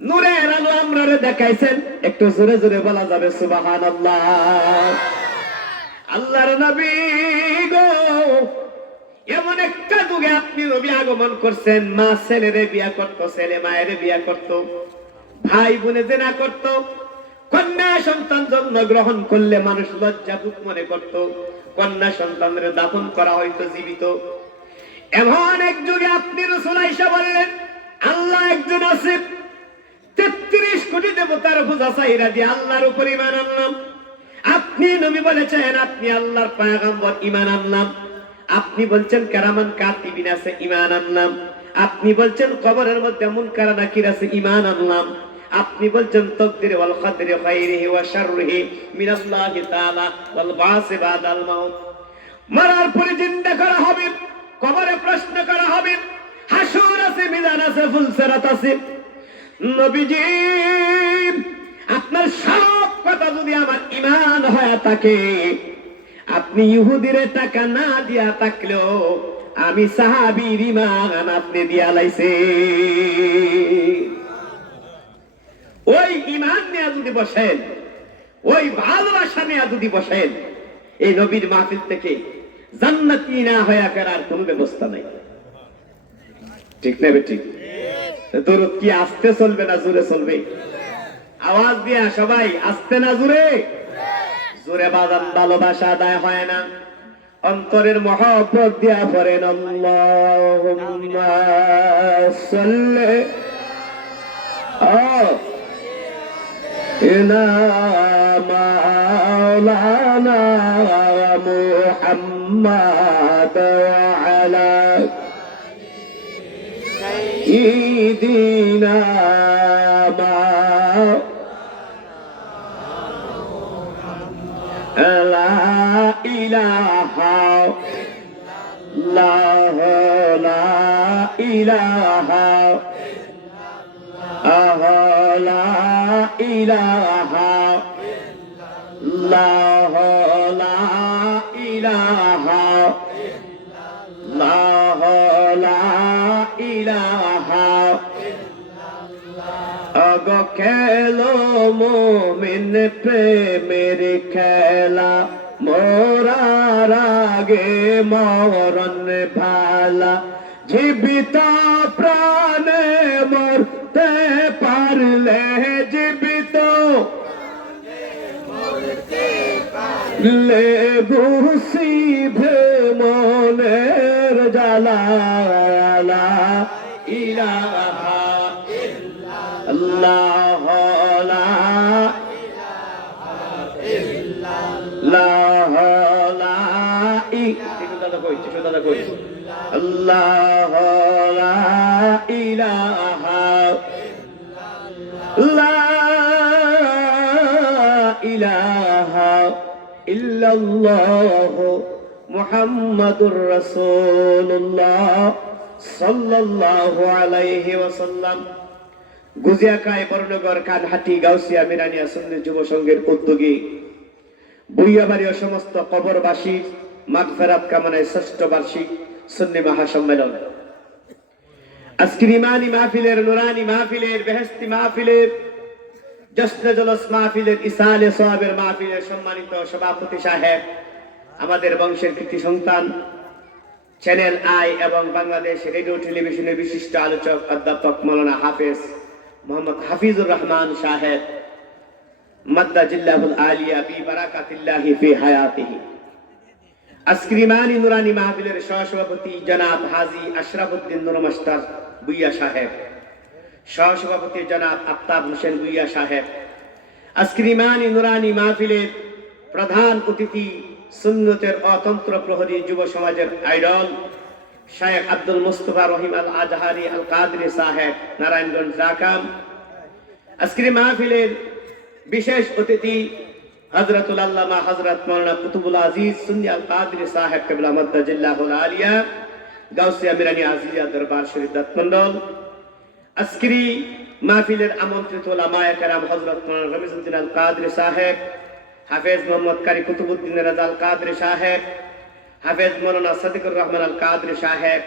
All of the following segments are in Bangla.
নূরের আলো আমরারে দেখাইছেন, একটু জোরে জোরে বলা যাবে সুবহানাল্লাহ। আল্লাহর নবী গো, এমন একটা যুগে আপনি নবী আগমন করছেন, মা ছেলেরে বিয়া করতো, ছেলে মায়ের বিয়া করতো, ভাই বোনে জেনা করতো, কন্যা সন্তান জন্ম গ্রহণ করলে মানুষ লজ্জা বুক মনে করত, কন্যা সন্তানের দাফন করা হয়তো জীবিত। এমন এক যুগে আপনি রাসূল আয়েশা বললেন আল্লাহ একজন আছে, 33 কোটি দেবতার পূজা চাইরা দিয়ে আল্লাহর উপর ঈমান আনলাম। আপনি নবী বলেছেন আপনি আল্লাহর পয়গম্বর, ঈমান আনলাম। আপনি বলছেন কারামান কাতিবিন আছে, ঈমান আনলাম। আপনি বলছেন কবরের মধ্যে মুনকার নাকির আছে, ঈমান আনলাম। আপনি বলছেন তাকদীর ওয়াল কদরি খায়রিহি ওয়া শাররিহি মিনাল্লাহি তাআলা ওয়াল বাস বাদাল মাউত, মরার পরে জিন্দা করা হবে, কবরে প্রশ্ন করা হবে, হাসর আছে, মিজান আছে, ফুলসিরাত আছে। নবীজি আপনার সব কথা যদি আমার ঈমান হয়ে থাকে, আপনি ইহুদিরে টাকা না দিয়া থাকলেও আমি সাহাবীর ঈমান আপনি দিয়া লাইছে। ওই ঈমান নিয়ে যদি বসেন, ওই ভালোবাসা নিয়ে যদি বসেন, এই নবীর মাহফিল থেকে জান্নাতি না হয়ে করার কোনো ব্যবস্থা নাই। ঠিক না ঠিক? দরুদ কি আস্তে চলবে না জোরে চলবে? আওয়াজ দিয়া সবাই আস্তে না জোরে? জোরে বাজান, ভালোবাসা আদায় হয় না, অন্তরের মহব্বত দিয়া পড়েন আল্লাহুম্মা সাল্লি ইলা মাওলানা মুহাম্মাদ ওয়া আলা সাইয়্যিদিনা লা ইলাহা ইল্লাল্লাহ, লা ইলাহা লা ইলাহা ইল্লাল্লাহ, লা ইলাহা ইল্লাল্লাহ, লা ইলাহা। আগো খেলো মুমিন প্রেমের খেলা, মরার আগে মরণ ভালা, জীবিত প্রাণে মরতে পারলে, জীবিত লে বুঝিবে মনের জ্বালা, লা ইলাহা ইল্লাল্লাহ, লা ইলাহা আল্লাহ, লা ইলাহা লা ইলাহা ইল্লাল্লাহ মুহাম্মাদুর রাসূলুল্লাহ সাল্লাল্লাহু আলাইহি ওয়াসাল্লাম। গুজিয়াকায় বর্ণগর কানহাটি গাউসিয়া মিরানিয়া সুন্নি যুব সংঘের উদ্যোগী বুইয়াবাড়ি ও সমস্ত কবরবাসী মাগফিরাত কামনায় ষষ্ঠ বার্ষিক সুন্নি মহাসম্মেলন, আজকের ইমানি মাহফিলের, নুরানি মাহফিলের, বেহেশতি মাহফিলের, জশ্নে জলস মাহফিলের, ইসালে সওয়াবের মাহফিলের সম্মানিত সভাপতি সাহেব, আমাদের বংশের কৃতি সন্তান, চ্যানেল আই এবং বাংলাদেশ রেডিও টেলিভিশনের বিশিষ্ট আলোচক অধ্যাপক মাওলানা হাফেজ মোহাম্মদ হাফিজুর রহমান সাহেব, মাদ্দাজিল্লাহুল আলিয়া বি বারাকাতিল্লাহি ফি হায়াতিহি। আজকের ইমানি নুরানি মাহফিলের সহসভাপতি জনাব হাজী আশরাফুদ্দিন নূর মাস্টার বুইয়া সাহেব, সহসভাপতি জনাব আফতাব হোসেন বুইয়া সাহেব। আজকের ইমানি নুরানি মাহফিলের প্রধান অতিথি, সুন্নতের অতন্ত্র প্রহরী যুব সমাজের আইডল শায়েখ আব্দুল মুস্তফা রহিম আল আজহারি আল কাদরি সাহেব, নারায়ণগঞ্জ ঢাকা। আজকের মাহফিলের বিশেষ অতিথি হযরতুল আল্লামা হযরত মাওলানা কুতুবুল আজিজ সুন্নি আল কাদরি সাহেব কিবলা মাদ্দাজিল্লাহুল আলিয়া, গাউসিয়া মিরানি আজিয়া দরবার শরীফ দাতমন্ডল। আজকের মাহফিলের আমন্ত্রিত উলামায়ে কেরাম হযরত মাওলানা রমিজউদ্দিন আল কাদরি সাহেব, হাফেজ মোহাম্মদ কারি কুতুবউদ্দিন রাজা আল কাদরি সাহেব, হাফেজ মাওলানা সাদিকুর রহমান আল কাদরি সাহেব,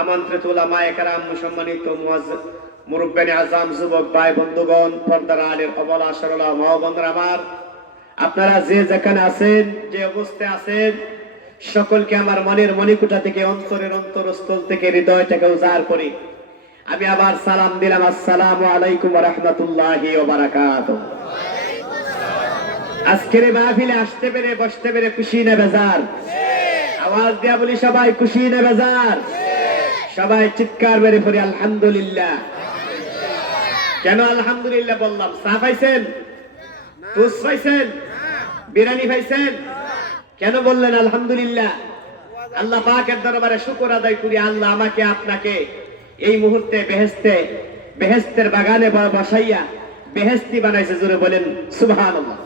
আমন্ত্রিত উলামায়ে কেরাম, সম্মানিত মুরব্বানি আজম, যুবক ভাই বন্ধুগণ, পর্দার আলের অবলা সরলা মা বোনেরা আমার, আপনারা যে যেখানে আছেন, যে অবস্থায় আছেন, সকলকে আমার মনের মণিকুটা থেকে, অন্তরের অন্তরস্থল থেকে, হৃদয় থেকে উজাড় করি আমি আবার সালাম দিলাম। আসসালামু আলাইকুম ওয়া রাহমাতুল্লাহি ওয়া বারাকাতুহু। আজকের এই মাহফিলে আসতে পেরে, বসতে পেরে খুশি না বেজার? আওয়াজ দিয়া বলি সবাই খুশি না বেজার? সবাই চিৎকার মেরে পড়ি আলহামদুলিল্লাহ। কেন আলহামদুলিল্লাহ বললাম? চা পাইছেন? টুস পাইছেন? বিরিয়ানি পাইছেন? কেন বললেন আলহামদুলিল্লাহ? আল্লাহ পাকের দরবারে শুকর আদায় করি, আল্লাহ আমাকে আপনাকে এই মুহূর্তে বেহেশতের বাগানে বসাইয়া বেহেশতি বানাইছে। জোরে বলেন সুবহানাল্লাহ।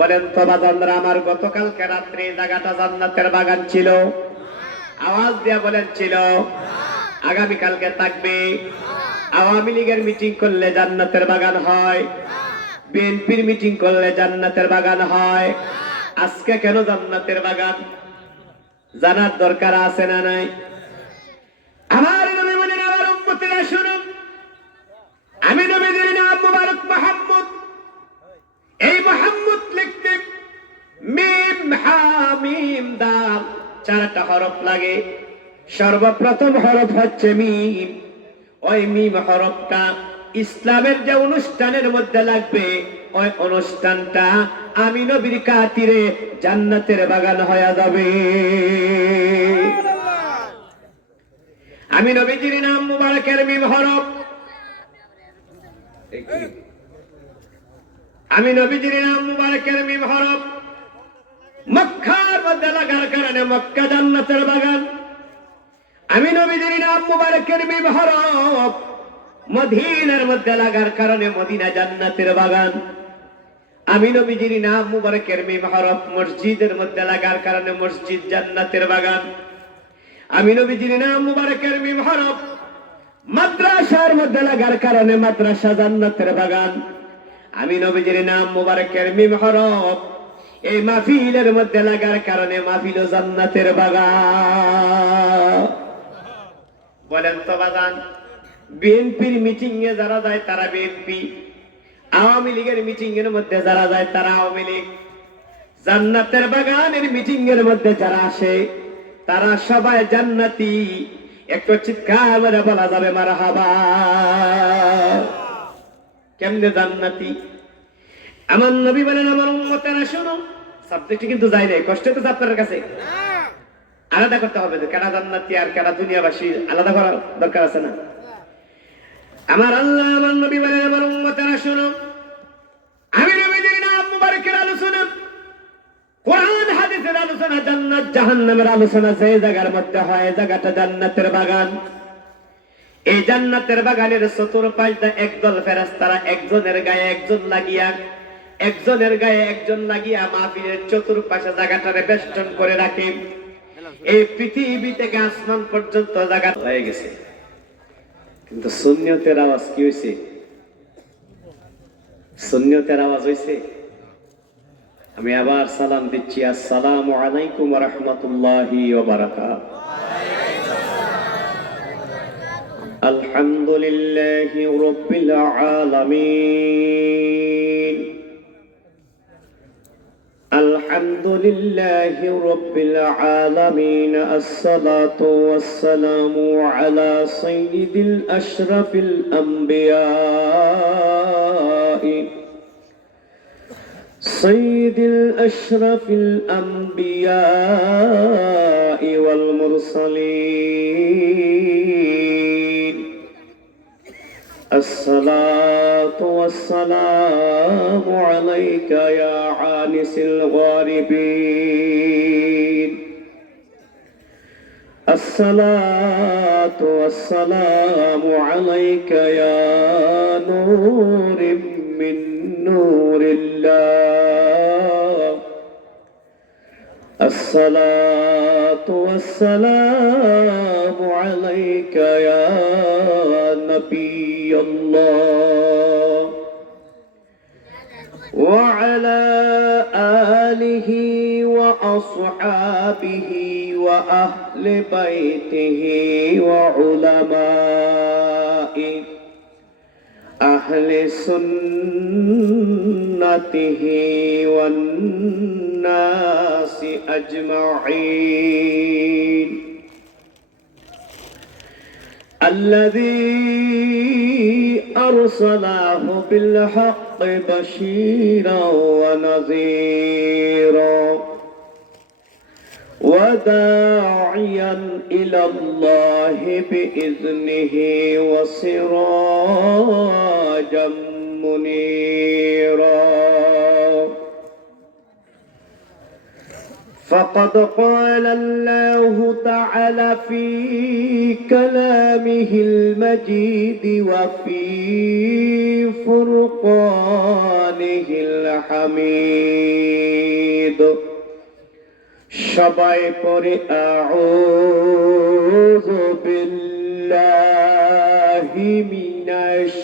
বলেন তো বাজানরা, আমার গতকালকে রাত্রে জায়গাটা জান্নাতের বাগান ছিল। আওয়াজ দিয়া বলেন ছিল। আগামী কালকে থাকবে। আওয়ামী লীগের মিটিং করলে জান্নাতের বাগান হয়, বিএনপির মিটিং করলে জান্নাতের বাগান হয়। আজকে কেন জান্নাতের বাগান? জানার দরকার আছে না নাই? আমার নবী বলেন, আমার উম্মতেরা শুনুন, আমি নবীদের নাম মুবারক মুহাম্মদ। এই মুহাম্মদ লিখতে মিম হা মিম দাল চারটা হরফ লাগে। সর্বপ্রথম হরফ হচ্ছে মিম। ওই মিম হরফটা ইসলামের যে অনুষ্ঠানের মধ্যে লাগবে, ওই অনুষ্ঠানটা আমি নবীর খাতিরে জান্নাতের বাগান হয়ে যাবে। আমি নবীজির নাম মুবারকের মিম হরফ, আমি নবীজির নাম মুবারকের মিম হরফ মক্কার মধ্যে লাগার কারণে মক্কা জান্নাতের বাগান। আমি নবীজির নাম মুবারকের মিম হরফ মদিনার মধ্যে লাগার কারণে মদিনা জান্নাতের বাগান। আমি নবীজির নাম মুবারকের মিম হরফ মসজিদের মধ্যে লাগার কারণে মসজিদ জান্নাতের বাগান। আমি নবীজির নাম মুবারকের মিম হরফ মাদ্রাসার মধ্যে লাগার কারণে মাদ্রাসা জান্নাতের বাগান। আমি নবীজির নাম মুবারকের মিম হরফ এই মাহফিলের মধ্যে লাগার কারণে মাহফিল জান্নাতের বাগান। বলেন তো বাগান, বিএনপির মিটিং এ যারা যায় তারা বিএনপি, আওয়ামী লীগের মিটিং এর মধ্যে যারা যায় তারা আওয়ামী লীগ, জান্নাতের বাগানের মিটিং এর মধ্যে যারা আসে তারা সবাই জান্নাতি। একটু চিৎকার করে বলা যাবে মারহাবা। কেমনে জান্নাতি? আমার নবী বলেন, আমার উম্মতেরা শোনো, সাবজেক্ট কিন্তু যায় নাই, কষ্ট তো আপনার কাছে আলাদা করতে হবে যে কেনা জান্নাতি আর কেনা দুনিয়াবাসী, আলাদা করার দরকার আছে না? আমার আল্লাহ, আমার নবী বলেন, আমার উম্মতেরা শোনো, আমি নবীদের নাম মুবারকের আলোচনা, কোরআন হাদিসের আলোচনা, জান্নাত জাহান্নামের আলোচনা যে জায়গার মধ্যে হয়, জায়গাটা জান্নাতের বাগান। এই জান্নাতের বাগানের চতুর্পাশে একদল ফেরেশতারা একজনের গায়ে একজন লাগিয়া মাহফিলের চতুর্পাশে জায়গাটারে বেষ্টন করে রাখে। এই পৃথিবী থেকে আসমান পর্যন্ত জায়গা হয়ে গেছে, কিন্তু সুন্নিয়তের আওয়াজ কি হয়েছে? সুন্নিয়তের আওয়াজ হয়েছে। আমি আবার সালাম দিচ্ছি, আসসালামু আলাইকুম ওয়া রাহমাতুল্লাহি ওয়া বারাকাতুহু। আলহামদুলিল্লাহি রাব্বিল আলামিন, আলহামদুলিল্লাহি রাব্বিল আলামিন, আসসালাতু ওয়াসসালামু আলা সাইয়্যিদিল আশরাফিল আমবিয়া, সাইয়্যিদিল আশরাফিল আমবিয়া ওয়াল মুরসালিন, আসসালাতু ওয়াসসালামু আলাইকা ইয়া আনিসিল গারিবিন, আসসালাতু ওয়াসসালামু আলাইকা ইয়া নূরিম মিন নূরিল্লাহ, আসসালাতু ওয়াসসালামু আলাইকা ইয়া নবিয়াল্লাহ ওয়া আলা আলিহি ওয়া আসহাবিহি ওয়া আহলি বাইতিহি ওয়া উলামাই أهل سنته والناس أجمعين الذي أرسله بالحق بشيرا ونذيرا وداعيا إلى الله بإذنه وسراجا منيرا فقد قال الله تعالى في كلامه المجيد وفي فرقانه الحميد সবাই পড়ে আউযু বিল্লাহি মিনাশ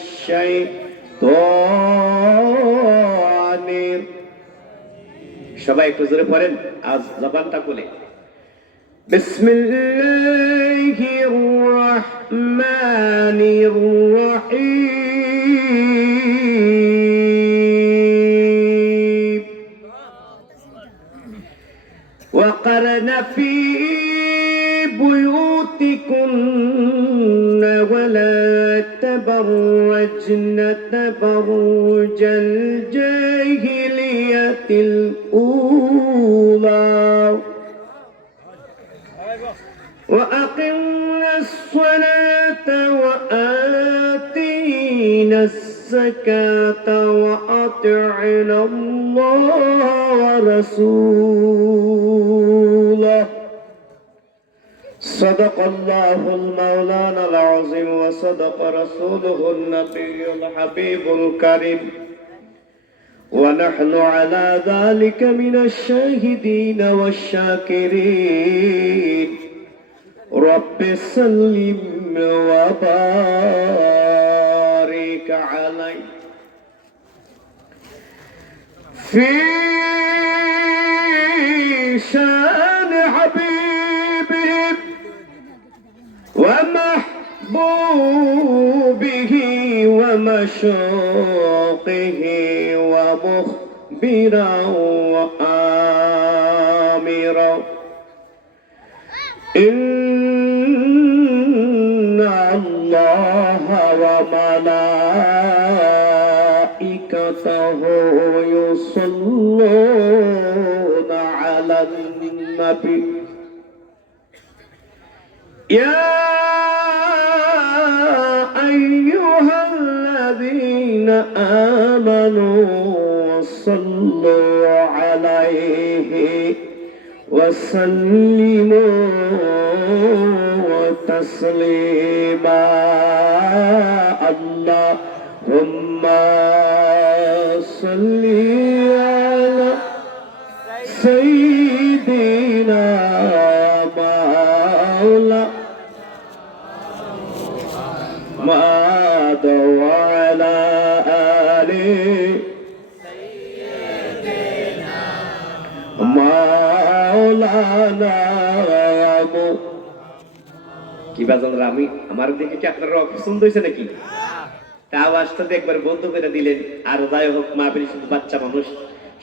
শাইতানির সবাই একটু জোরে পড়েন আজ জবানটা খুলে বিসমিল্লাহির রহমানির রহিম وقرن في بيوتكن ولا تبرجن تبرج الجاهلية الأولى وأقمنا الصلاة وآتينا الزكاة وأطعنا الله ورسوله صدق الله المولانا العظيم وصدق رسوله النبي الحبيب الكريم ونحن على ذلك من الشاهدين والشاكرين رب سلم وبارك عليه في شان حبيبه ومحبوبه ومشوقه ومخبرا وآمرا إن الله وملائكته يصلون على النبي يا أيها الذين آمنوا صلوا عليه وسلموا تسليما اللهم صل على سيدنا محمد وعلى آله مولانا কি বাজানরা আমি আমার দেখে কি আপনারা পছন্দ হয়েছে নাকি তা আওয়াজটা একবার বন্ধ করে দিলেন আর যাই হোক মাহফিল শুধু বাচ্চা মানুষ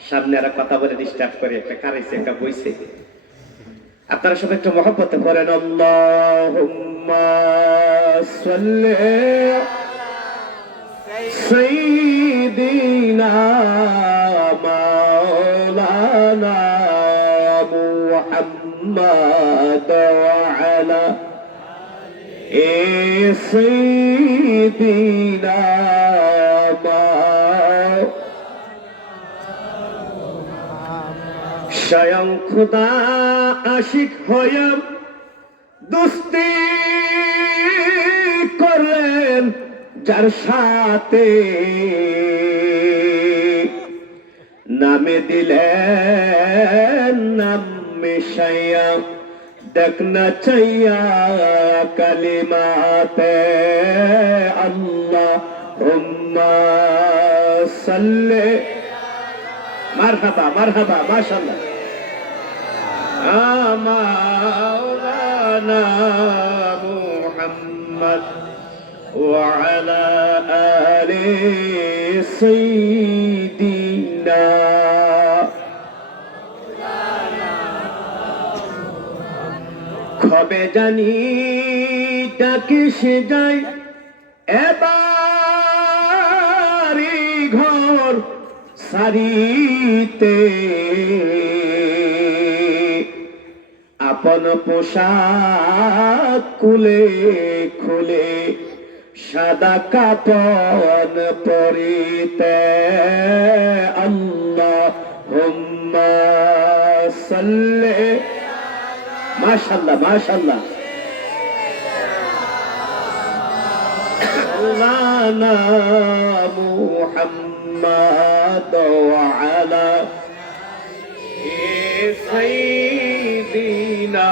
সামনে আর কথা বলে ডিস্টার্ব করে একটা কারাইছে একটা বইছে আপনারা সবাই একটু মহব্বতে পড়েন আল্লাহুম্মা সাল্লি সাইয়্যিদিনা মাওলানা মুহাম্মদ ওয়া আলা سيدنا স্বয়ং খুদা আশিক হয়ে দোস্তি করলেন যার সাথে নামে দিলেন নাম মিশাইয়া দেখনা চাইয়া কালিমাতে আল্লাহুম্মা সাল্লি মারহাবা মারহাবা মাশাআল্লাহ মাওলানা মুহাম্মদ ওয়া আলা আলে সাইয়্যিদিনা। কবে জানি ডাকে সে যায় এবারে ঘর সারিতে, আপন পোশাক খুলে খুলে সাদা কাপন পরিতে। আল্লাহুম্মা সাল্লি, মাশাআল্লাহ মাশাআল্লাহ, আল্লাহনা মুহাম্মাদ ওয়া আলা সাইয়্যিদিনা।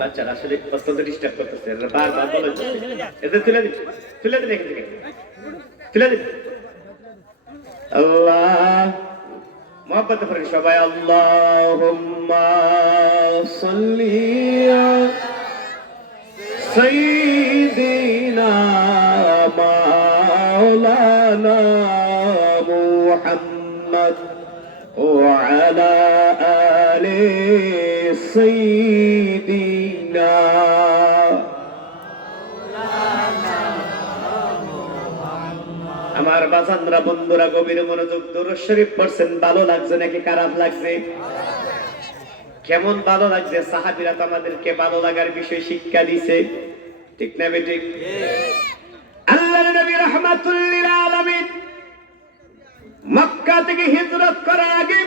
বাচ্চারা আসলে অত্যন্ত ডিস্টার্ব করতেছে, বারবার বলছে এদের তুলে দিন, তুলে দিন এখান থেকে, তুলে দিন। আল্লাহ মোহাব্বত করে সবাই আল্লাহুম্মা সাল্লি সাইয়্যিদিনা মাওলানা মুহাম্মদ ওয়া আলা আলি সাইয়্যিদিনা। আমার বাজানরা বন্ধুরা গভীর মনোযোগ, দুরূদ শরীফ পড়ছেন, ভালো লাগছে নাকি খারাপ লাগছে? কেমন ভালো লাগছে? সাহাবীরা তো আমাদেরকে ভালো লাগার বিষয় শিক্ষা দিয়েছে, ঠিক না বেঠিক? আল্লাহর নবী রাহমাতুল লিল আলামিন মক্কা থেকে হিজরত করার আগে,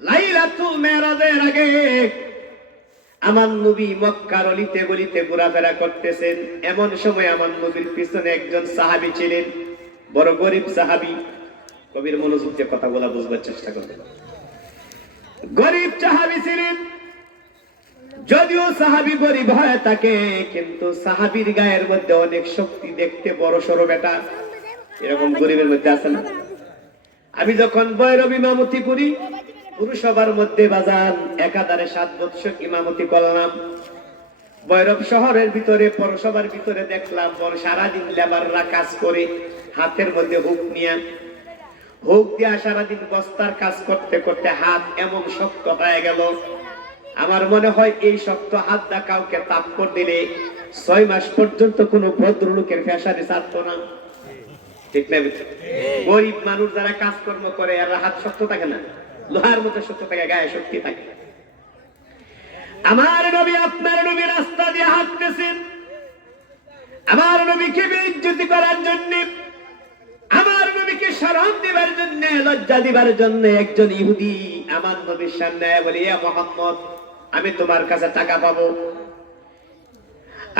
লাইলাতুল মেরাজের আগে আমার নবী মক্কার অলিতে গলিতে ঘোরাফেরা করতেছেন। এমন সময় আমার নবীর পিছনে একজন সাহাবী ছিলেন, বড় গরিব সাহাবী। কবির মনোযোগ দিয়ে কথাগুলো বুঝবার চেষ্টা করবেন। গরিব সাহাবী ছিলেন, যদিও সাহাবী গরিব হয় থাকে, কিন্তু সাহাবীর গায়ের মধ্যে অনেক শক্তি, দেখতে বড় সড়ো বেটা, এরকম গরিবের মধ্যে আছে না? আমি যখন বৈরব ইমামতি করি, পুরসভার মধ্যে বাজান একাধারে 7 বছর ইমামতি করলাম। বৈরব শহরের ভিতরে, পৌরসভার ভিতরে দেখলাম বড় সারাদিন লেবাররা কাজ করে, হাতের মধ্যে হুক নিয়ে, হুক দিয়ে সারাদিন বস্তার কাজ করতে করতে হাত এমন শক্ত হয়ে গেল। আমার মনে হয় এই শক্ত হাত দা কাউকে তাপ্পড় দিলে 6 মাস পর্যন্ত কোনো ভদ্রলোকের ফ্যাশনে ছাড়তো না, ঠিক না? গরিব মানুষ যারা কাজকর্ম করে আর হাত শক্ত থাকে না, লোহার মতো শক্ত থাকে, গায়ে শক্তি থাকে। আমার নবী, আপনার নবী রাস্তা দিয়ে হাঁটতেছেন, আমার নবীকে বেইজ্জতি করার জন্য, আমার নবীকে শরম দিবার জন্য, লজ্জা দিবার জন্য একজন ইহুদি আমার নবীর সামনে বলে, ইয়া মুহাম্মদ, আমি তোমার কাছে টাকা পাবো।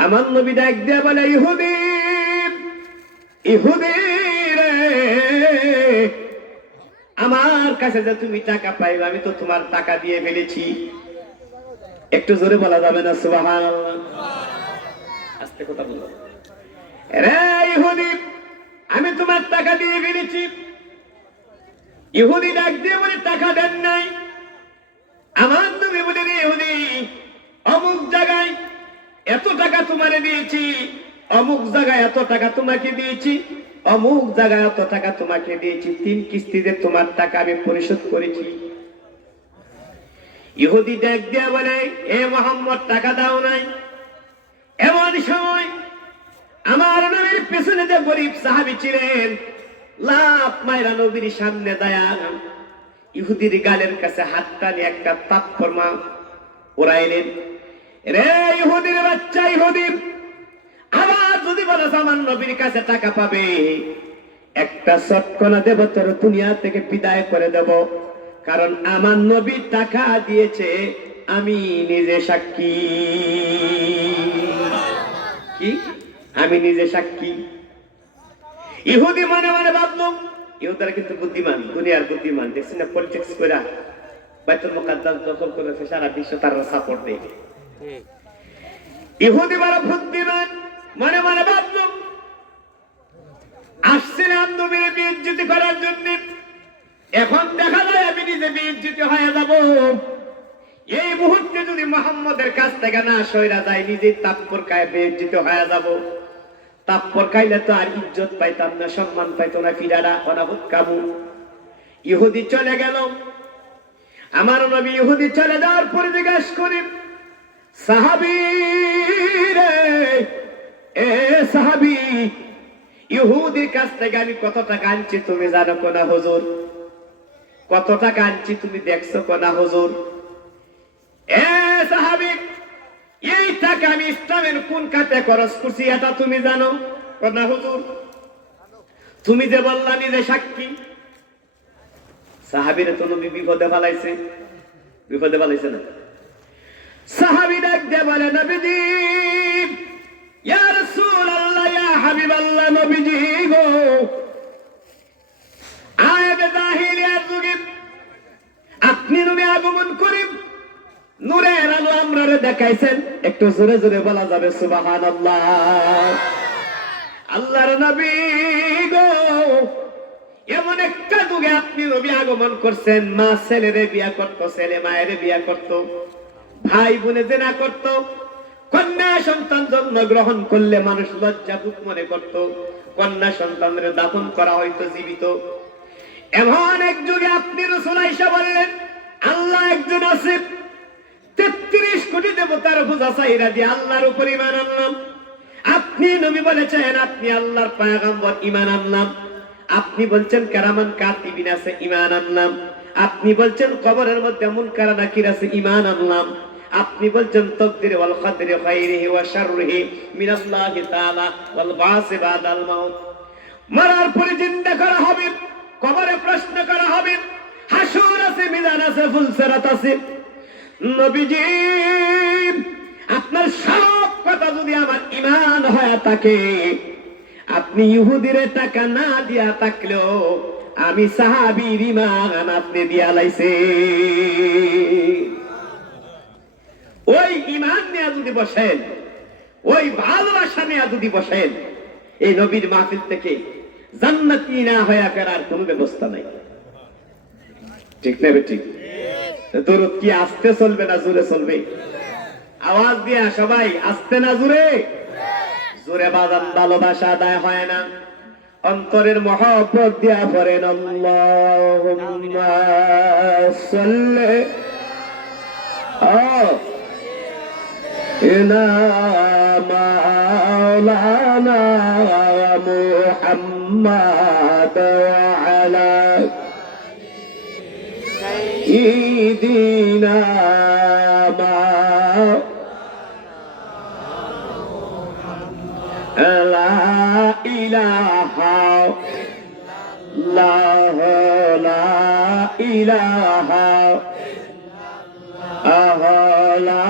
আমার নবী ডাক দিয়ে বলে, ইহুদি, ইহুদি রে, আমার কাছে যে তুমি টাকা পাইবে, আমি তো তোমার টাকা দিয়ে ফেলেছি। একটু জোরে বলা যাবে না সুবহানাল্লাহ? আস্তে কথা বলো। রে ইহুদি, আমি তোমার টাকা দিয়ে ফেলেছি। ইহুদি ডাক দিয়ে বলে, টাকা দেন নাই? আমার নবী বলে, রে ইহুদি, অমুক জায়গায় এত টাকা তোমারে দিয়েছি, অমুক জায়গায় এত টাকা তোমাকে দিয়েছি, অমুক জায়গায় এত টাকা তোমাকে দিয়েছি, 3 কিস্তিতে তোমার টাকা আমি পরিশোধ করেছি। ইহুদি ডাক দিয়ে বলে, এ মুহাম্মদ, টাকা দাও নাই। এমন সময় আমার নবীর পেছনে যে গরিব সাহাবী ছিলেন, লাফ মাইরা নবীর সামনে দাঁড়ান, ইহুদির গালের কাছে হাতটা নিয়ে একটা থাপ্পড় ওরাইলেন। রে ইহুদির বাচ্চা, ইহুদি, আবার যদি বলো আমার নবীর কাছে টাকা পাবে, একটা চটকনা দেব, তোর দুনিয়া থেকে বিদায় করে দেব। কারণ আমার নবী টাকা দিয়েছে, আমি নিজে সাক্ষী। কি? আমি নিজে সাক্ষী। ইহুদি মনে মনে ভাবলো, ইহুদারা কিন্তু বুদ্ধিমান, দুনিয়ার বুদ্ধিমান, দেখছি না পলিটিক্স কইরা বাইতুল মুকাদ্দাস দখল করেছে, সারা বিশ্ব তার সাপোর্ট দেয়। ইহুদি বড় বুদ্ধিমান, মনে মনে ভাবলো, আসছিলাম নবীর বেইজ্জতি করার জন্য, এখন দেখা যায় আমি নিজে বেইজ্জতি হয়ে যাব। এই মুহূর্তে যদি মুহাম্মদের কাছ থেকে না সইরা যায়, নিজেই তাপ্পর খায় বেইজ্জত হয়ে যাব। তাপ্পর খাইলে তো আর ইজ্জত পাইতাম না, সম্মান পাইতো না, ফিরারা অনাহুত কাবু। ইহুদি চলে গেল। আমার নবী ইহুদি চলে যাওয়ার পরে জিজ্ঞাসা করি, সাহাবী রে, এ সাহাবী, ইহুদির কাছ থেকে আমি কত টাকা আনছি তুমি জানো কোনা হুজুর? কত টাকা আনছি তুমি দেখছো কোনা হুজুর? এ সাহাবী, এই টাকা আমি ইসলামের কোন খাতে খরচ করছি এটা তুমি জানো কোনা হুজুর? তুমি যে বললা নিজে সাক্ষী। সাহাবীরা তো নবী বিপদে ফেলাইছে, বিপদে ফেলাইছে না? সাহাবী ডাক দিয়ে বলে, নবীজি, ইয়া রাসূলুল্লাহ, ইয়া হাবিবাল্লাহ, নবীজি গো, আয়াতে জাহিলিয়ার যুগে আপনি নবী আগমন করেন, নূরের আলো আমরারে দেখাইছেন। একটু জোরে জোরে বলা যাবে সুবহানাল্লাহ। আল্লাহর নবী গো, এমন একটা যুগে আপনি নবী আগমন করছেন, মা ছেলেরে বিয়া করতো, ছেলে মায়ের বিয়া করতো, ভাই বোনে জেনা করতো, কন্যা সন্তান জন্ম গ্রহণ করলে মানুষ লজ্জাবোধ মনে করত, কন্যা সন্তানের দাফন করা হয়তো জীবিত। এমন এক যুগে আপনি রাসূল আয়েশা বললেন, আল্লাহ একজন আছে, 33 কোটি দেবতার পূজা চাইরা দিয়ে আল্লাহর উপর ঈমান আনলাম। আপনি নবী বলেছেন আপনি আল্লাহর পয়গম্বর, ঈমান আনলাম। আপনি বলছেন কেরামান কাতিবিন আছে, ঈমান আনলাম। আপনি বলছেন কবরের মধ্যে মুনকার নাকির আছে, ঈমান আনলাম। আপনি বলছেন তাকদীর ওয়াল কদরি খায়রিহি ওয়া শাররিহি মিনাল্লাহি তাআলা ওয়াল বাস বাদাল মাউত, মরার পরে জিন্দা করা হবে, কবরে প্রশ্ন করা হবে, হাসর আছে, মিজান আছে, ফুলসিরাত আছে। নবীজি, আপনার সব কথা যদি আমার ঈমান হয়ে থাকে, আপনি ইহুদির টাকা না দিয়া থাকলেও আমি সাহাবীর ঈমান আপনি দিয়া লাইছে। ওই ঈমান নিয়ে যদি বসেন, ওই ভালোবাসা নিয়ে যদি বসেন, এই নবীর মাহফিল থেকে জান্নাতি না হয়ে ফেরার কোনো ব্যবস্থা নাই। ঠিক না ঠিক? দরুদ কি আস্তে চলবে না জোরে চলবে? আওয়াজ দিয়া সবাই, আস্তে না জোরে? জোরে বাজান, ভালোবাসা আদায় হয় না, অন্তরের মহব্বত দিয়া পড়েন আল্লাহুম্মা সাল্লি আলা মাওলানা মুহাম্মাদ ওয়া আলা সাইয়্যিদিনা লা ইলাহা ইল্লাল্লাহ, লা ইলাহা লা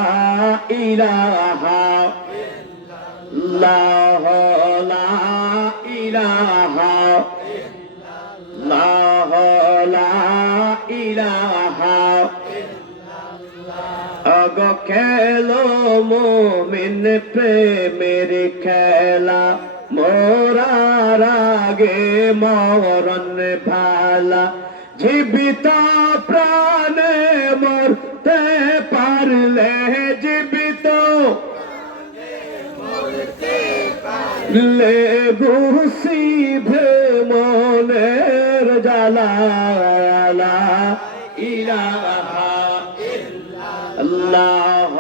ইলাহা ইল্লাল্লাহ, লা ইলাহা ইল্লাল্লাহ, লা ইলাহা। আগো খেলো মুমিন প্রেমের খেলা, মোরার আগে মরণ ভালা, জীবিত প্রাণে মরতে পারলে, জীবিত লে বুঝিবে মনের জ্বালা, লা ইলাহা ইল্লাল্লাহ,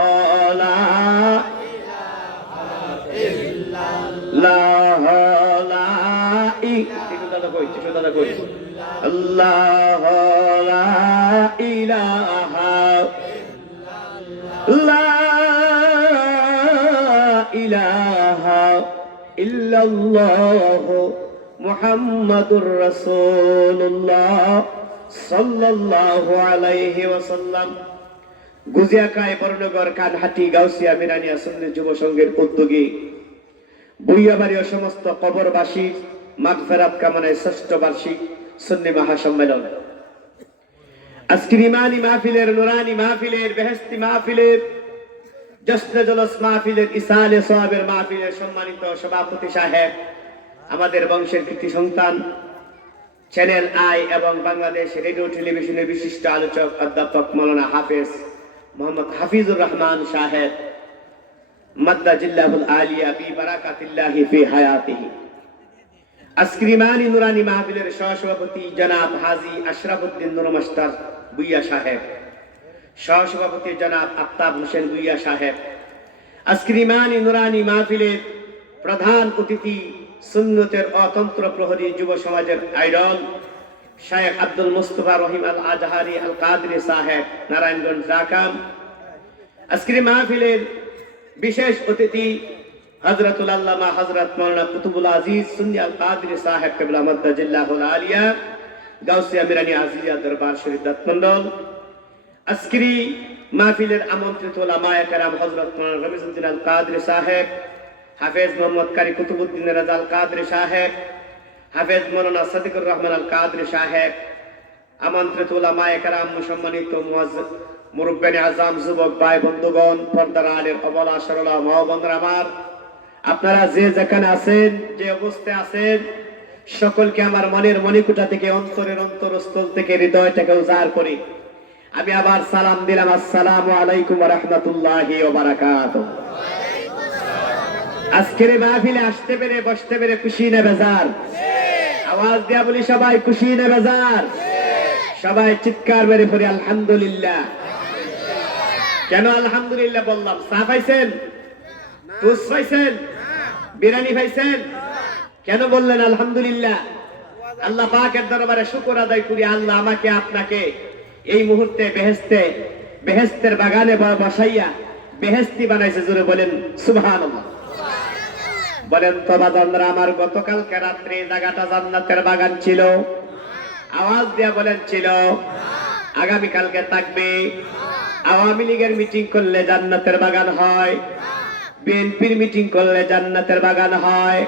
লা ইলাহা আল্লাহ, লা ইলাহা লা ইলাহা ইল্লাল্লাহ মুহাম্মাদুর রাসূলুল্লাহ সাল্লাল্লাহু আলাইহি ওয়াসাল্লাম। গুজিয়াকায় বর্ণগর কানহাটি গাউসিয়া মিরানিয়া সুন্নি যুব সংঘের উদ্যোগে বুইয়াবাড়ি ও সমস্ত কবরবাসী মাগফিরাত কামনায় ষষ্ঠ বার্ষিক সুন্নি মহাসম্মেলন। আজকের ইমানি মাহফিলের, নুরানি মাহফিলের, বেহেশতি মাহফিলের, জশ্নে জলস মাহফিলের, ইসালে সওয়াবের মাহফিলের সম্মানিত সভাপতি সাহেব, আমাদের বংশের কৃতি সন্তান, চ্যানেল আই এবং বাংলাদেশ রেডিও টেলিভিশনের বিশিষ্ট আলোচক অধ্যাপক মাওলানা হাফেজ মোহাম্মদ হাফিজুর রহমান সাহেব মাদ্দাজিল্লাহুল আলিয়া বি বারাকাতিল্লাহি ফি হায়াতিহি। আজকের ইমানি নুরানি মাহফিলের সহসভাপতি জনাব হাজী আশরাফুদ্দিন নূর মাস্টার ভুইয়া সাহেব, সহসভাপতি জনাব আফতাব হোসেন ভুইয়া সাহেব, আজকের ইমানি নুরানি মাহফিলের প্রধান অতিথি সুন্নতের অতন্ত্র প্রহরী যুব সমাজের আইডল শায়েখ আব্দুল মুস্তফা রহিম আল আজহারি আল কাদরি সাহেব নারায়ণগঞ্জ জাকাম, আজকের মাহফিলের বিশেষ অতিথি হযরতুল আল্লামা হযরত মাওলানা কুতুবুল আজিজ সুন্নি আল কাদরি সাহেব কিবলা মাদ্দাজিল্লাহুল আলিয়া গাউসিয়া মিরানি আজিজিয়া দরবার শরীফ দাতমন্ডল, আজকের মাহফিলের আমন্ত্রিত উলামায়ে কেরাম হযরত মাওলানা রমিজউদ্দিন আল কাদরি সাহেব, হাফেজ মোহাম্মদ কারি কুতুবউদ্দিন রাজা আল কাদরি সাহেব, হাফেজ মাওলানা সাদিকুর রহমান আল কাদরি সাহেব, আমন্ত্রিত উলামায়ে কেরাম, সম্মানিত মুরব্বিয়ানে আজম, যুবক ভাই বন্ধুগণ, পর্দার আলের অবলা সরলা মা বোনেরা আমার, আপনারা যে যেখানে আছেন, যে অবস্থায় আছেন, সকলকে আমার মনের মণিকুটা থেকে, অন্তরের অন্তরস্থল থেকে, হৃদয় থেকে উজাড় করি আমি আবার সালাম দিলাম। আসসালামু আলাইকুম ওয়া রাহমাতুল্লাহি ওয়া বারাকাতুহু। আজকের মাহফিলে আসতে পেরে, বসতে পেরে খুশি না বেজার? আওয়াজ দিয়া বলি সবাই খুশি না বেজার? সবাই চিৎকার মেরে পড়ি আলহামদুলিল্লাহ। কেন আলহামদুলিল্লাহ বললাম? চা পাইছেন? তুস পাইছেন? বিরিয়ানি পাইছেন? কেন বললেন আলহামদুলিল্লাহ? আল্লাহ পাকের দরবারে শুকর আদায় করি, আল্লাহ আমাকে আপনাকে এই মুহূর্তে বেহেশতের বাগানে বসাইয়া বেহেশতি বানাইছে। জোরে বলেন সুবহানাল্লাহ। বলেন তো বাজানরা, আমার গতকালকে রাত্রে জায়গাটা জান্নাতের বাগান ছিল। আওয়াজ দিয়া বলেন ছিল। আগামী কালকে থাকবে। আওয়ামী লীগের মিটিং করলে জান্নাতের বাগান হয়, বিএনপির মিটিং করলে জান্নাতের বাগান হয়।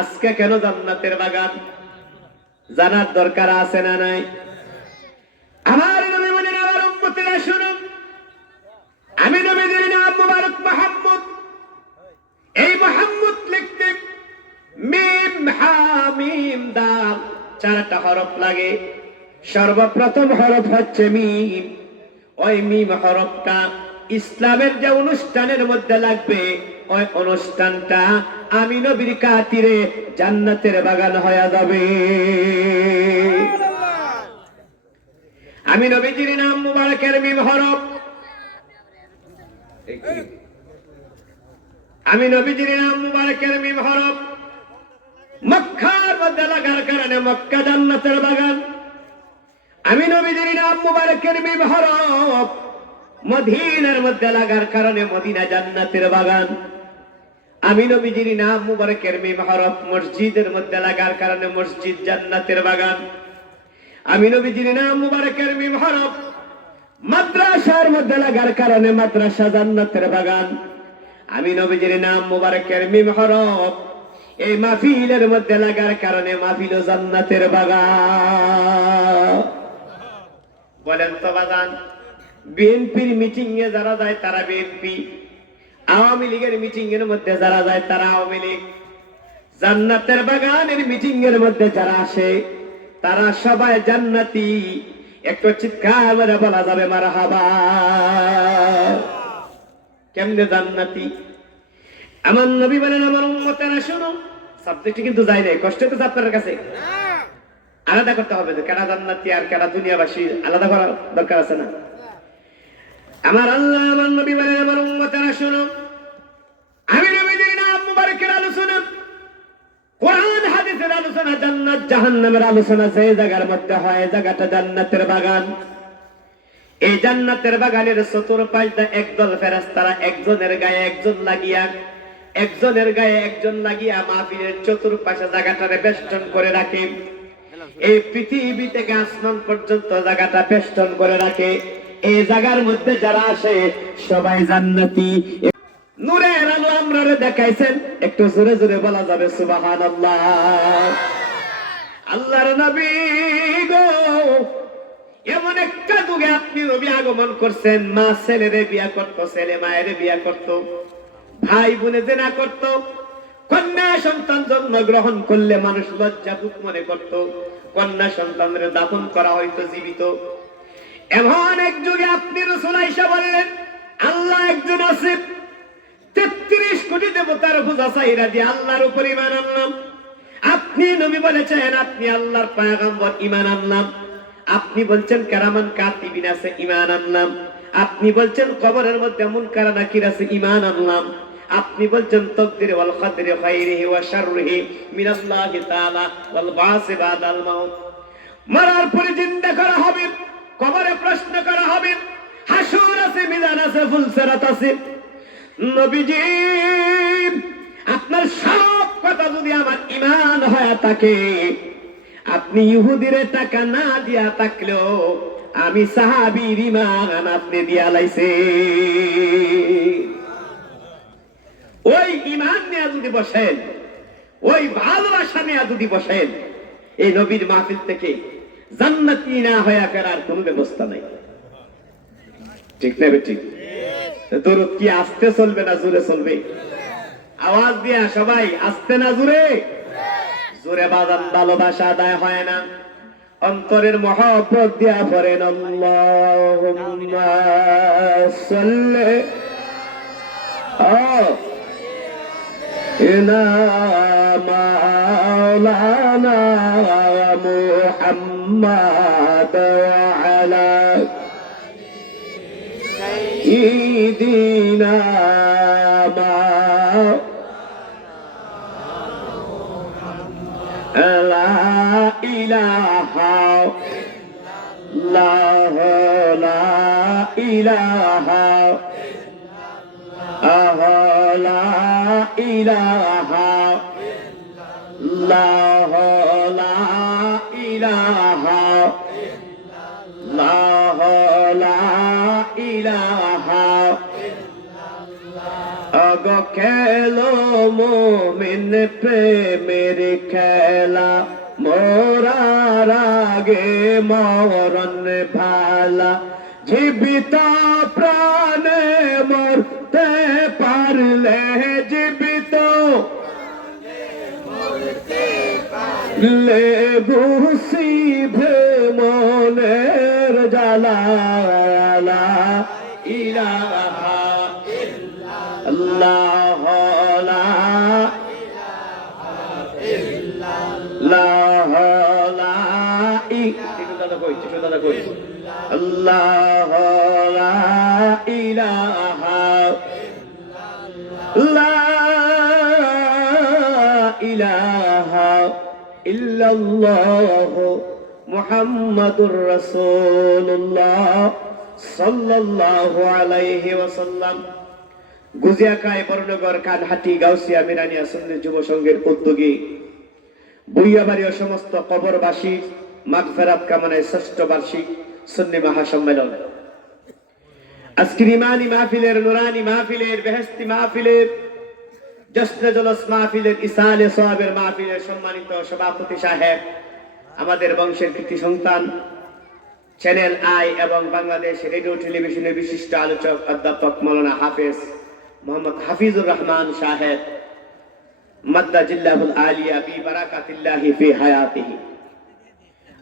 আজকে কেন জান্নাতের বাগান জানার দরকার আছে না নাই? আমার নবী বলেন, আমার উম্মতেরা শুনুন, আমি নবীর নাম মুবারক মুহাম্মদ। এই মুহাম্মদ লিখতে মিম হা মিম দাল চারটা হরফ লাগে। সর্বপ্রথম হরফ হচ্ছে মিম। ওই মিম হরফটা ইসলামের যে অনুষ্ঠানের মধ্যে লাগবে, ওই অনুষ্ঠানটা আমি নবীর খাতিরে জান্নাতের বাগান হয়ে যাবে। আমি নবীজির নাম মুবারকের মিম হরফ, আমি নবীজির নাম মুবারকের মিম হরফ মক্কার মধ্যে লাগার কারণে মক্কা জান্নাতের বাগান। আমি নবীজির নাম মুবারকের মিম হরফ মদিনার মধ্যে লাগার কারণে মদিনা জান্নাতের বাগান। আমি নবীজির নাম মুবারকের মিম হরফ মসজিদের মধ্যে লাগার কারণে মসজিদ জান্নাতের বাগান। আমি নবীজির নাম মুবারকের মিম হরফ মাদ্রাসার মধ্যে লাগার কারণে মাদ্রাসা জান্নাতের বাগান। আমি নবীজির নাম মুবারকের মিম হরফ এই মাহফিলের মধ্যে লাগার কারণে মাহফিল জান্নাতের বাগান। বলেন তো বাগান, বিএনপির মিটিং এ যারা যায় তারা বিএনপি, আওয়ামী লীগের মিটিং এর মধ্যে যারা যায় তারা আওয়ামী লীগ, জান্নাতের বাগানের মিটিং এর মধ্যে যারা আসে তারা সবাই জান্নাতি। একটু চিৎকার করে বলা যাবে মারহাবা। কেমনে জান্নাতি? আমার নবী বলেন, আমার উম্মতেরা শোনো, সাবজেক্ট কিন্তু যাই নাই, কষ্ট তো আপনার কাছে আলাদা করতে হবে, কেনা জান্নাতি আর কেনা দুনিয়াবাসী আলাদা করার দরকার আছে না? আমার আল্লাহ, আমার নবী বলেন, আমার উম্মতেরা শোনো, আমি নবীর নাম মুবারকের আলোচনা, কোরআন হাদিসের আলোচনা, জান্নাত জাহান্নামের আলোচনা যে জায়গার মধ্যে হয়, জায়গাটা জান্নাতের বাগান। এই জান্নাতের বাগানের চতুর্পাশে একদল ফেরেশতারা একজনের গায়ে একজন লাগিয়া মাহফিলের চতুর্পাশে জায়গাটারে বেষ্টন করে রাখে। এই পৃথিবী থেকে আসমান পর্যন্ত জায়গাটা বেষ্টন করে রাখে। এই জায়গার মধ্যে যারা আসে সবাই জান্নাতি। নূরের আলো আমরারে দেখাইছেন, একটু জোরে জোরে বলা যাবে সুবহানাল্লাহ। আল্লাহর নবী গো, এমন একটা যুগে আপনি নবী আগমন করছেন, মা ছেলেরে বিয়া করতো, ছেলে মায়ের বিয়া করতো, ভাই বোনে জেনা করতো, কন্যা সন্তান জন্ম গ্রহণ করলে মানুষ লজ্জা বুক মনে করত, কন্যা সন্তানের দাফন করা হয়তো জীবিত। এমন এক যুগে আপনি রাসূল আয়েশা বললেন আল্লাহ একজন আছে, 33 কোটি দেবতার পূজা চাইরা দিয়ে আল্লাহর উপর ঈমান আনলাম। আপনি নবী বলেছেন আপনি আল্লাহর পয়গম্বর, ঈমান আনলাম। আপনি বলছেন কারামান কাতিবিন আছে, ঈমান আনলাম। আপনি বলছেন কবরের মধ্যে মুনকার নাকির আছে, ঈমান আনলাম। আপনি বলছেন তাকদীর ওয়াল কদরি খায়রিহি ওয়া শাররিহি মিনাল্লাহি তাআলা ওয়াল বাস বাদাল মাউত, মরার পরে জিন্দা করা হবে, কবরে প্রশ্ন করা হবে, হাসর আছে, মিজান আছে, ফুলসিরাত আছে। নবীজি আপনার সব কথা যদি আমার ঈমান হয়ে থাকে, আপনি ইহুদিরে টাকা না দিয়া থাকলেও আমি সাহাবীর ঈমান আপনি দিয়া লাইছে। ওই ঈমান নিয়ে যদি বসেন, ওই ভালোবাসা নিয়ে যদি বসেন, এই নবীর মাহফিল থেকে জান্নাতি না হয়ে ফেরার কোন ব্যবস্থা নাই। ঠিক না ঠিক? দরুদ কি আস্তে চলবে না জোরে চলবে? আওয়াজ দিয়া সবাই আস্তে না জোরে? জোরে বাজান, ভালোবাসা আদায় হয় না, অন্তরের মহব্বত দিয়া পড়েন আল্লাহুম্মা সাল্লি ইলা মাওলানা মুহাম্মাদ ওয়া আলা সাইয়্যিদিনা লা ইলাহা ইল্লাল্লাহ, লা ইলাহা লা ইলাহা ইল্লাল্লাহ, লা ইলাহা ইল্লাল্লাহ, লা ইলাহা। আগো খেলো মুমিন প্রেমের খেলা, মোরার আগে মরণ ভালা, জীবিত প্রাণে মরতে পারলে, জীবিত লে বুঝিবে মনের জ্বালা, লা ইলাহা ইল্লাল্লাহ, লা ইলাহা আল্লাহ, লা ইলাহা লা ইলাহা ইল্লাল্লাহ মুহাম্মাদুর রাসূলুল্লাহ সাল্লাল্লাহু আলাইহি ওয়াসাল্লাম। গুজিয়াকায় বর্ণগর কানহাটি গাউসিয়া মিরানিয়া সুন্নি যুব সংঘের উদ্যোগে বুইয়াবাড়ি ও সমস্ত কবরবাসী মাগফিরাত কামনায় ষষ্ঠ বার্ষিক সুন্নি মহাসম্মেলন। আজকের ইমানি মাহফিলের, নুরানি মাহফিলের, বেহেশতি মাহফিলের, জশ্নে জলস মাহফিলের, ইসালে সওয়াবের মাহফিলের সম্মানিত সভাপতি সাহেব, আমাদের বংশের কৃতি সন্তান, চ্যানেল আই এবং বাংলাদেশ রেডিও টেলিভিশনের বিশিষ্ট আলোচক অধ্যাপক মাওলানা হাফেজ মোহাম্মদ হাফিজুর রহমান সাহেব, মাদ্দা জিল্লাহুল আলিয়া বি বারাকাতিল্লাহি ফি হায়াতিহি।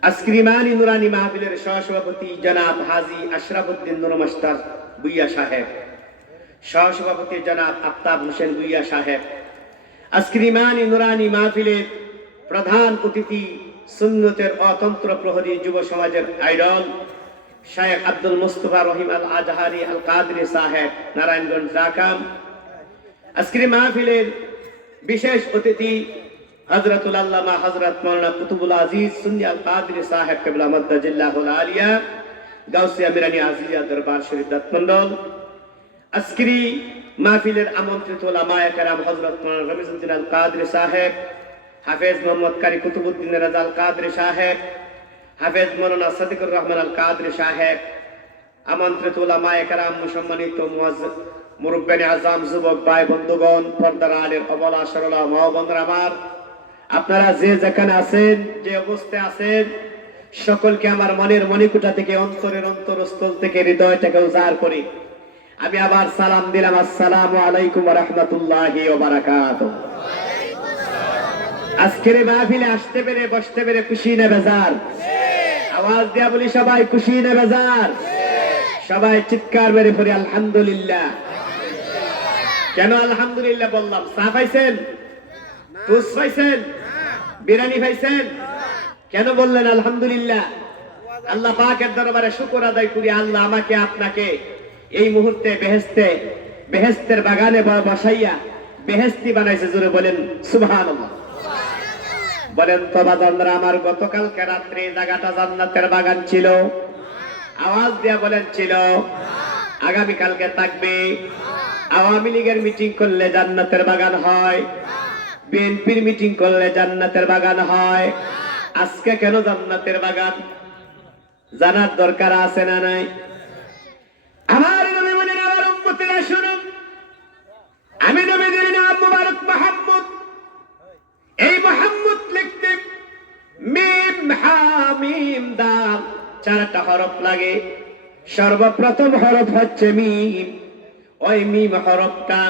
আজকের ইমানি নুরানি মাহফিলের সহসভাপতি জনাব হাজী আশরাফুদ্দিন নূর মাস্টার বুইয়া সাহেব, সহসভাপতি জনাব আফতাব হোসেন বুইয়া সাহেব। আজকের ইমানি নুরানি মাহফিলের প্রধান অতিথি, সুন্নতের অতন্ত্র প্রহরী যুব সমাজের আইডল শায়েখ আব্দুল মুস্তফা রহিম আল আজহারি আল কাদরি সাহেব, নারায়ণগঞ্জ ঢাকা। আজকের মাহফিলের বিশেষ অতিথি হযরতুল আল্লামা হযরত মাওলানা কুতুবুল আজিজ সুন্নি আল কাদরি সাহেব কিবলা মাদ্দা জিল্লাহুল আলিয়া গাউসিয়া মিরানি আজিয়া দরবার শরীফ দাতমন্ডল। আজকের মাহফিলের আমন্ত্রিত উলামায়ে কেরাম হযরত মাওলানা রমিজউদ্দিন আল কাদরি সাহেব, হাফেজ মোহাম্মদ কারি কুতুবউদ্দিন রাজা আল কাদরি সাহেব, হাফেজ মাওলানা সাদিকুর রহমান আল কাদরি সাহেব, আমন্ত্রিত উলামায়ে কেরাম, সম্মানিত মুরব্বিয়ানে আজম, যুবক ভাই বন্ধুগণ, পর্দার আলের অবলা সরলা মা বোনেরা আমার, আপনারা যে যেখানে আছেন, যে অবস্থায় আছেন, সকলকে আমার মনের মণিকুটা থেকে, অন্তরের অন্তরস্থল থেকে, হৃদয় থেকে উজাড় করি আমি আবার সালাম দিলাম, আসসালামু আলাইকুম ওয়া রাহমাতুল্লাহি ওয়া বারাকাতুহু। আজকের মাহফিলে আসতে পেরে, বসতে পেরে খুশি না বেজার? আওয়াজ দিয়া বলি সবাই খুশি না বেজার? সবাই চিৎকার মেরে পড়ি আলহামদুলিল্লাহ। কেন আলহামদুলিল্লাহ বললাম? চা পাইছেন, টুস পাইছেন, বিরিয়ানি পাইছেন? কেন বললেন আলহামদুলিল্লাহ? আল্লাহ পাকের দরবারে শুকর আদায় করি, আল্লাহ আমাকে আপনাকে এই মুহূর্তে বেহেশতের বাগানে বসাইয়া বেহেশতি বানাইছে। জোরে বলেন সুবহানাল্লাহ। বলেন তো বাজানরা, আমার গতকালকে রাত্রে জায়গাটা জান্নাতের বাগান ছিল। আওয়াজ দিয়া বলেন ছিল। আগামী কালকে থাকবে। আওয়ামী লীগের মিটিং করলে জান্নাতের বাগান হয়, বিএনপির মিটিং করলে জান্নাতের বাগান হয়। আজকে কেন জান্নাতের বাগান? জানার দরকার আছে না নাই? আমার নবী বলেন, আমার উম্মতেরা শুনুন, আমি নবীদের নাম মুবারক মুহাম্মদ। এই মুহাম্মদ লিখতে মিম হা মিম দাল চারটা হরফ লাগে। সর্বপ্রথম হরফ হচ্ছে মিম। ওই মিম হরফটা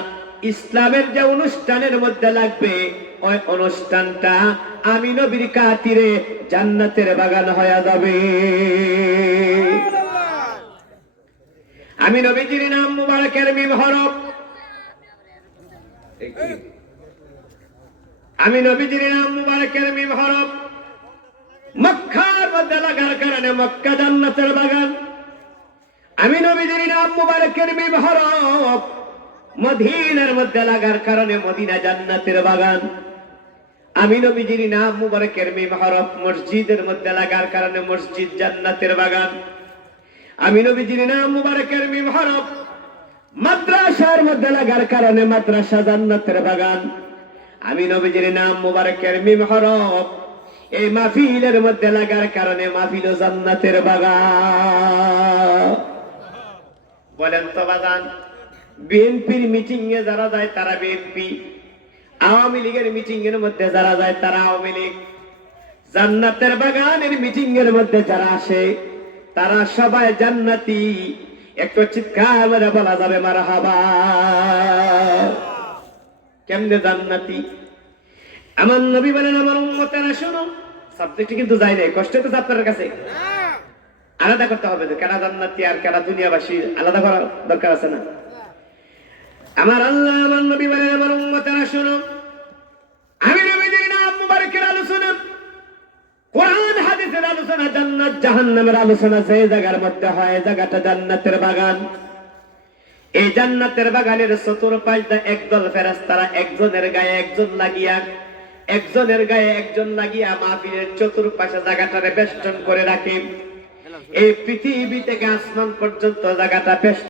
ইসলামের যে অনুষ্ঠানের মধ্যে লাগবে, ওই অনুষ্ঠানটা আমি নবীর খাতিরে জান্নাতের বাগান হয়ে যাবে। আমি নবীজির নাম মুবারকের মিম হরফ। আমি নবীজির নাম মুবারকের মিম হরফ মক্কার মধ্যে লাগার কারণে মক্কা জান্নাতের বাগান। আমি নবীজির নাম মুবারকের মিম হরফ মদিনার মধ্যে লাগার কারণে মদিনা জান্নাতের বাগান। আমি নবীজির নাম মুবারকের মিম হরফ মসজিদের মধ্যে লাগার কারণে মসজিদ জান্নাতের বাগান। আমি নবীজির নাম মুবারকের মিম হরফ মাদ্রাসার মধ্যে লাগার কারণে মাদ্রাসা জান্নাতের বাগান। আমি নবীজির নাম মুবারকের মিম হরফ এই মাহফিলের মধ্যে লাগার কারণে মাহফিল জান্নাতের বাগান। বলেন তো বাগান, বিএনপির মিটিং এ যারা যায় তারা বিএনপি, আওয়ামী লীগের মিটিং এর মধ্যে যারা যায় তারা আওয়ামী লীগ, জান্নাতের বাগানের মিটিং এর মধ্যে যারা আসে তারা সবাই জান্নাতি। একটু চিৎকার করে বলা যাবে মারহাবা। কেমনে জান্নাতি? আমার নবী বলেন, আমার উম্মতেরা শোনো। সাবজেক্ট কিন্তু যায় নাই, কষ্ট হচ্ছে আপনার কাছে। আলাদা করতে হবে তো, কেনা জান্নাতি আর কেনা দুনিয়াবাসী আলাদা করার দরকার আছে না? আমার আল্লাহ আমার নবী বলেন, আমার উম্মতেরা শোনো। আমি নবীজির নাম মুবারকের আলোচনা, কোরআন হাদিসের আলোচনা, জান্নাত জাহান্নামের আলোচনা যে জায়গার মধ্যে হয়, জায়গাটা জান্নাতের বাগান। এই জান্নাতের বাগানের চতুর্পাশ দিয়ে একদল ফেরেশতারা একজনের গায়ে একজন লাগিয়া মাহফিলের চতুর্পাশে জায়গাটারে বেষ্টন করে রাখে। এই পৃথিবী থেকে আসমান পর্যন্ত জায়গাটা বেষ্টন